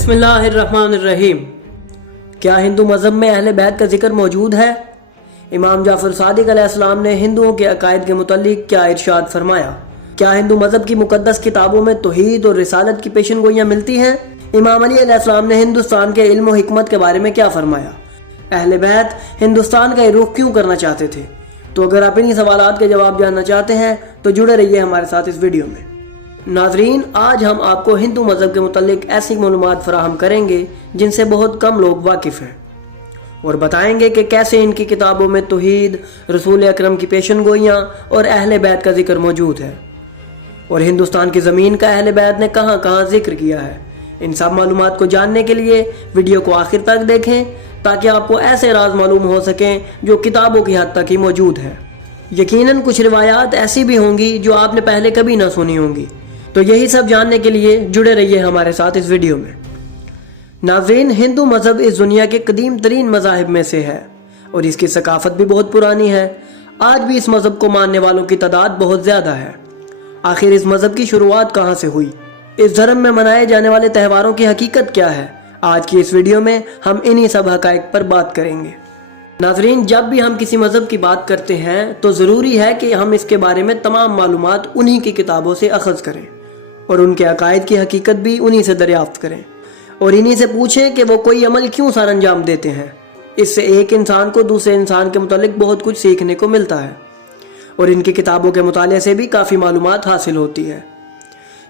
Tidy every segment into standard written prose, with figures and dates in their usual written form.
बिस्मिल्लाहिर्रहमानिर्रहीम। क्या हिंदू मज़हब में अहले बैत का जिक्र मौजूद है? इमाम जाफ़र सादिक अलैहिस्सलाम ने हिंदुओं के अकायद के मुतल्लिक क्या इरशाद फरमाया? क्या हिंदू मज़हब की मुक़द्दस किताबों में तौहीद और रिसालत की पेशन गोइयाँ मिलती हैं? इमाम अली अलैहिस्सलाम ने हिंदुस्तान के इल्म और हिकमत के बारे में क्या फरमाया? अहले बैत हिंदुस्तान का रुख क्यों करना चाहते थे? तो अगर आप इन्हीं सवालात के जवाब जानना चाहते हैं तो जुड़े रहिए हमारे साथ इस वीडियो में। नाजरीन, आज हम आपको हिंदू मज़हब के मुतल्लिक ऐसी मालूमात फराहम करेंगे जिनसे बहुत कम लोग वाकिफ़ हैं, और बताएंगे कि कैसे इनकी किताबों में तौहीद, रसूल अकरम की पेशन गोइयाँ और अहले बैत का जिक्र मौजूद है, और हिंदुस्तान की ज़मीन का अहले बैत ने कहाँ कहाँ जिक्र किया है। इन सब मालूमात को जानने के लिए वीडियो को आखिर तक देखें, ताकि आपको ऐसे राज मालूम हो सकें जो किताबों की हद तक ही मौजूद है। यकीनन कुछ रिवायात ऐसी भी होंगी जो आपने पहले कभी ना सुनी होंगी। तो यही सब जानने के लिए जुड़े रहिए हमारे साथ इस वीडियो में। नाज़रीन, हिंदू मज़हब इस दुनिया के कदीम तरीन मज़ाहिब में से है और इसकी सकाफत भी बहुत पुरानी है। आज भी इस मज़हब को मानने वालों की तादाद बहुत ज़्यादा है। आखिर इस मज़हब की शुरुआत कहाँ से हुई? इस धर्म में मनाए जाने वाले त्योहारों की हकीकत क्या है? आज की इस वीडियो में हम इन्हीं सब हक़ाइक़ पर बात करेंगे। नाज़रीन, जब भी हम किसी मज़हब की बात करते हैं तो ज़रूरी है कि हम इसके बारे में तमाम मालूमात उन्हीं की किताबों से अख़ज़ करें और उनके अकायद की हकीकत भी उन्हीं से दरियाफ्त करें, और इन्हीं से पूछें कि वो कोई अमल क्यों सर अंजाम देते हैं। इससे एक इंसान को दूसरे इंसान के मुतालिक बहुत कुछ सीखने को मिलता है, और इनकी किताबों के मुताले से भी काफ़ी मालूमात हासिल होती है।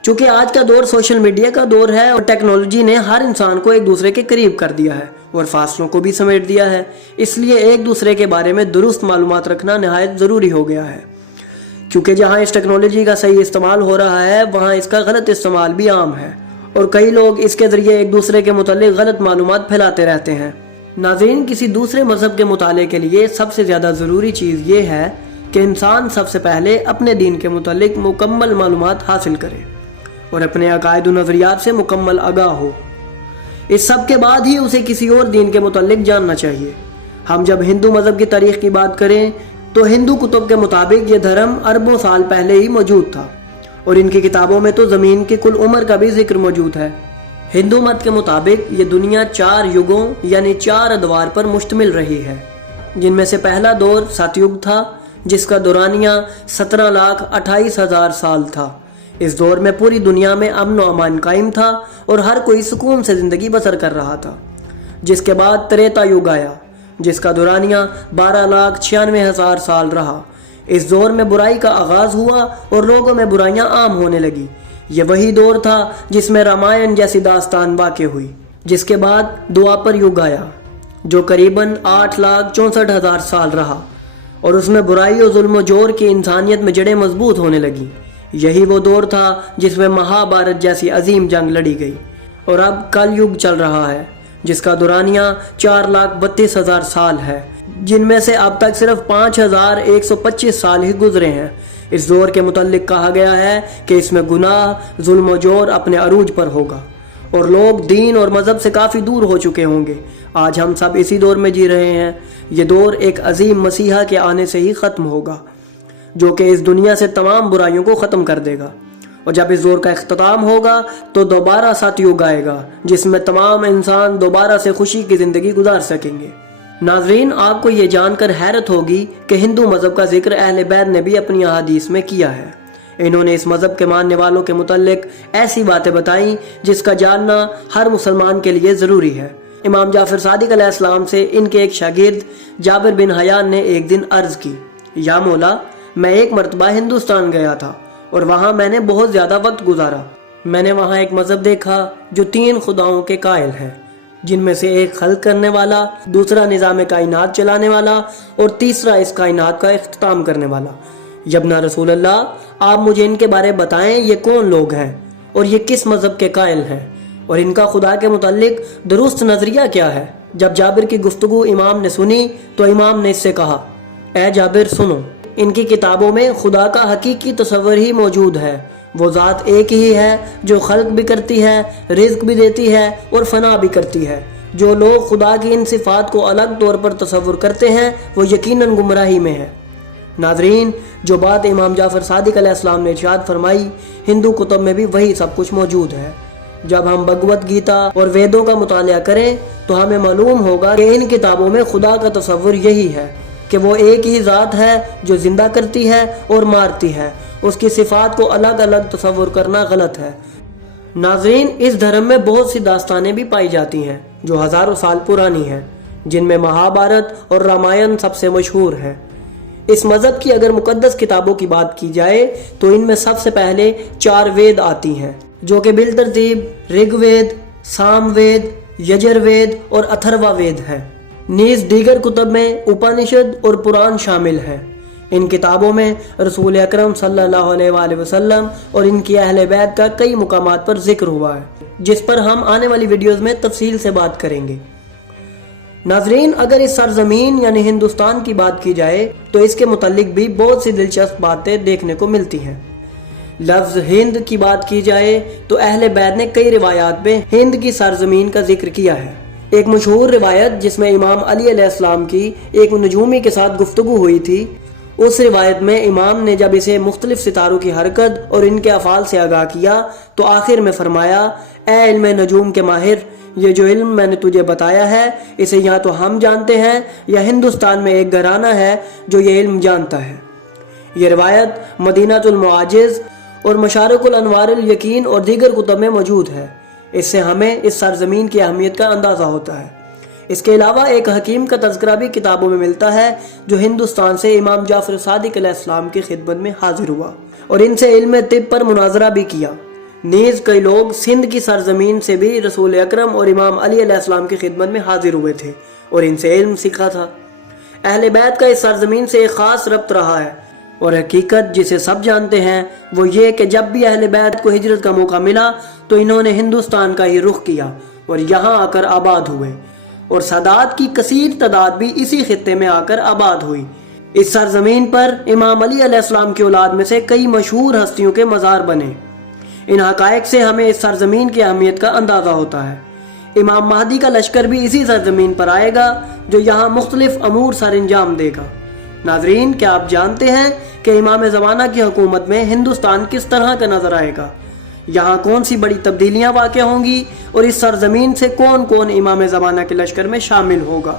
चूँकि आज का दौर सोशल मीडिया का दौर है और टेक्नोलॉजी ने हर इंसान को एक दूसरे के करीब कर दिया है और फासलों को भी समेट दिया है, इसलिए एक दूसरे के बारे में दुरुस्त मालूमात रखना नहायत ज़रूरी हो गया है। क्योंकि जहाँ इस टेक्नोलॉजी का सही इस्तेमाल हो रहा है वहाँ इसका गलत इस्तेमाल भी आम है, और कई लोग इसके ज़रिए एक दूसरे के मुतालिक गलत मालूमात फैलाते रहते हैं। नाज़रीन, किसी दूसरे मज़हब के मुताले के लिए सबसे ज़्यादा ज़रूरी चीज़ ये है कि इंसान सबसे पहले अपने दीन के मुतालिक मुकम्मल मालूमात हासिल करे और अपने अकायद व नज़रियात से मुकम्मल आगाह हो। इस सब के बाद ही उसे किसी और दीन के मुतालिक जानना चाहिए। हम जब हिंदू मज़हब की तारीख़ की बात करें तो हिंदू कुतुब के मुताबिक ये धर्म अरबों साल पहले ही मौजूद था, और इनकी किताबों में तो ज़मीन की कुल उम्र का भी जिक्र मौजूद है। हिंदू मत के मुताबिक ये दुनिया 4 युगों यानी 4 अदवार पर मुश्तमिल रही है, जिनमें से पहला दौर सतयुग था, जिसका दौरानिया 17,28,000 साल था। इस दौर में पूरी दुनिया में अमन व अमान कायम था और हर कोई सुकून से ज़िंदगी बसर कर रहा था। जिसके बाद त्रेता युग आया, जिसका दौरानिया 12,96,000 साल रहा। इस दौर में बुराई का आगाज़ हुआ और लोगों में बुराइयां आम होने लगी। ये वही दौर था जिसमें रामायण जैसी दास्तान वाक़ हुई। जिसके बाद द्वापर युग आया, जो करीबन 8,64,000 साल रहा, और उसमें बुराई और जुल्म जोर की इंसानियत में जड़ें मजबूत होने लगी। यही वो दौर था जिसमें महाभारत जैसी अजीम जंग लड़ी गई। और अब कल युग चल रहा है, जिसका दौरानिया 4,32,000 साल है, जिनमें से अब तक सिर्फ 5,125 साल ही गुजरे हैं। इस दौर के मुतल्लिक कहा गया है कि इसमें गुनाह, जुल्म जोर अपने अरूज पर होगा और लोग दीन और मज़हब से काफ़ी दूर हो चुके होंगे। आज हम सब इसी दौर में जी रहे हैं। ये दौर एक अजीम मसीहा के आने से ही ख़त्म होगा, जो कि इस दुनिया से तमाम बुराइयों को ख़त्म कर देगा। और जब इस दौर का इख्तिताम होगा तो दोबारा सतयुग आएगा, जिसमें तमाम इंसान दोबारा से खुशी की ज़िंदगी गुजार सकेंगे। नाज़रीन, आपको ये जानकर हैरत होगी कि हिंदू मज़हब का जिक्र अहले बैत ने भी अपनी अहादीस में किया है। इन्होंने इस मज़हब के मानने वालों के मुतल्लिक ऐसी बातें बताई जिसका जानना हर मुसलमान के लिए ज़रूरी है। इमाम जाफ़र सादिक अलैहिस्सलाम से इनके एक शागिर्द जाबिर बिन हयान ने एक दिन अर्ज़ की, या मौला, मैं एक मरतबा हिंदुस्तान गया था और वहाँ मैंने बहुत ज़्यादा वक्त गुजारा। मैंने वहाँ एक मज़हब देखा जो 3 खुदाओं के कायल है, जिनमें से एक खल्क करने वाला, दूसरा निज़ाम कायनात चलाने वाला और तीसरा इस कायनात का इख्तिताम करने वाला। यब्ना रसूल अल्लाह, आप मुझे इनके बारे बताएं, ये कौन लोग हैं और ये किस मज़हब के कायल हैं, और इनका खुदा के मुतालिक दुरुस्त नज़रिया क्या है। जब जाबिर की गुफ्तगू इमाम ने सुनी तो इमाम ने इससे कहा, ए जाबिर, सुनो, इनकी किताबों में खुदा का हकीकी तस्वर ही मौजूद है। वो ज़ात एक ही है जो खल्क भी करती है, रिज़्क भी देती है और फना भी करती है। जो लोग खुदा की इन सिफ़ात को अलग तौर पर तस्वर करते हैं वो यकीनन गुमराही में है। नाज़रीन, जो बात इमाम जाफ़र सादिक अलैहिस्सलाम ने इरशाद फरमाई, हिंदू कुतुब में भी वही सब कुछ मौजूद है। جب ہم بھگوت گیتا اور ویدوں کا مطالعہ کریں تو ہمیں معلوم ہوگا کہ ان کتابوں میں خدا کا تصور یہی ہے کہ وہ ایک ہی ذات ہے جو زندہ کرتی ہے اور مارتی ہے۔ اس کی صفات کو الگ الگ تصور کرنا غلط ہے۔ ناظرین، اس دھرم میں بہت سی داستانیں بھی پائی جاتی ہیں جو ہزاروں سال پرانی ہیں، جن میں مہابھارت اور رامائن سب سے مشہور ہے۔ اس مذہب کی اگر مقدس کتابوں کی بات کی جائے تو ان میں سب سے پہلے 4 وید آتی ہیں، جو کہ بالترتیب رگ وید، سام وید، یجر وید اور اتھروا وید ہے۔ نیز دیگر کتب میں اپنشد اور پران شامل ہیں۔ ان کتابوں میں رسول اکرم صلی اللہ علیہ وآلہ وسلم اور ان کی اہل بیت کا کئی مقامات پر ذکر ہوا ہے، جس پر ہم آنے والی ویڈیوز میں تفصیل سے بات کریں گے۔ ناظرین، اگر اس سرزمین یعنی ہندوستان کی بات کی جائے تو اس کے متعلق بھی بہت سی دلچسپ باتیں دیکھنے کو ملتی ہیں۔ لفظ ہند کی بات کی جائے تو اہل بیت نے کئی روایات میں ہند کی سرزمین کا ذکر کیا ہے۔ ایک مشہور روایت جس میں امام علی علیہ السلام کی ایک نجومی کے ساتھ گفتگو ہوئی تھی، اس روایت میں امام نے جب اسے مختلف ستاروں کی حرکت اور ان کے افعال سے آگاہ کیا تو آخر میں فرمایا، اے علم نجوم کے ماہر، یہ جو علم میں نے تجھے بتایا ہے اسے یا تو ہم جانتے ہیں یا ہندوستان میں ایک گھرانہ ہے جو یہ علم جانتا ہے۔ یہ روایت مدینۃ المعاجز اور مشارق الانوار الیقین اور دیگر کتب میں موجود ہے۔ اس سے ہمیں اس سرزمین کی اہمیت کا اندازہ ہوتا ہے۔ اس کے علاوہ ایک حکیم کا تذکرہ بھی کتابوں میں ملتا ہے جو ہندوستان سے امام جعفر صادق علیہ السلام کی خدمت میں حاضر ہوا اور ان سے علم طب پر مناظرہ بھی کیا۔ نیز کئی لوگ سندھ کی سرزمین سے بھی رسول اکرم اور امام علی علیہ السلام کی خدمت میں حاضر ہوئے تھے اور ان سے علم سیکھا تھا۔ اہل بیت کا اس سرزمین سے ایک خاص ربط رہا ہے اور حقیقت جسے سب جانتے ہیں وہ یہ کہ جب بھی اہل بیت کو ہجرت کا موقع ملا تو انہوں نے ہندوستان کا ہی رخ کیا اور یہاں آ کر آباد ہوئے، اور سادات کی کثیر تعداد بھی اسی خطے میں آ کر آباد ہوئی۔ اس سرزمین پر امام علی علیہ السلام کی اولاد میں سے کئی مشہور ہستیوں کے مزار بنے۔ ان حقائق سے ہمیں اس سرزمین کی اہمیت کا اندازہ ہوتا ہے۔ امام مہدی کا لشکر بھی اسی سرزمین پر آئے گا جو یہاں مختلف امور سر انجام دے گا۔ ناظرین، کیا آپ جانتے ہیں کہ امام زمانہ کی حکومت میں ہندوستان کس طرح کا نظر آئے گا؟ یہاں کون سی بڑی تبدیلیاں واقع ہوں گی اور اس سرزمین سے کون کون امام زمانہ کے لشکر میں شامل ہوگا؟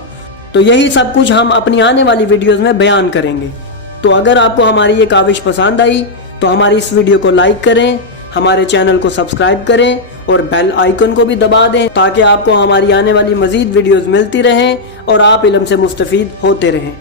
تو یہی سب کچھ ہم اپنی آنے والی ویڈیوز میں بیان کریں گے۔ تو اگر آپ کو ہماری یہ کاوش پسند آئی تو ہماری اس ویڈیو کو لائک کریں، ہمارے چینل کو سبسکرائب کریں اور بیل آئیکن کو بھی دبا دیں تاکہ آپ کو ہماری آنے والی مزید ویڈیوز ملتی رہیں اور آپ علم سے مستفید ہوتے رہیں۔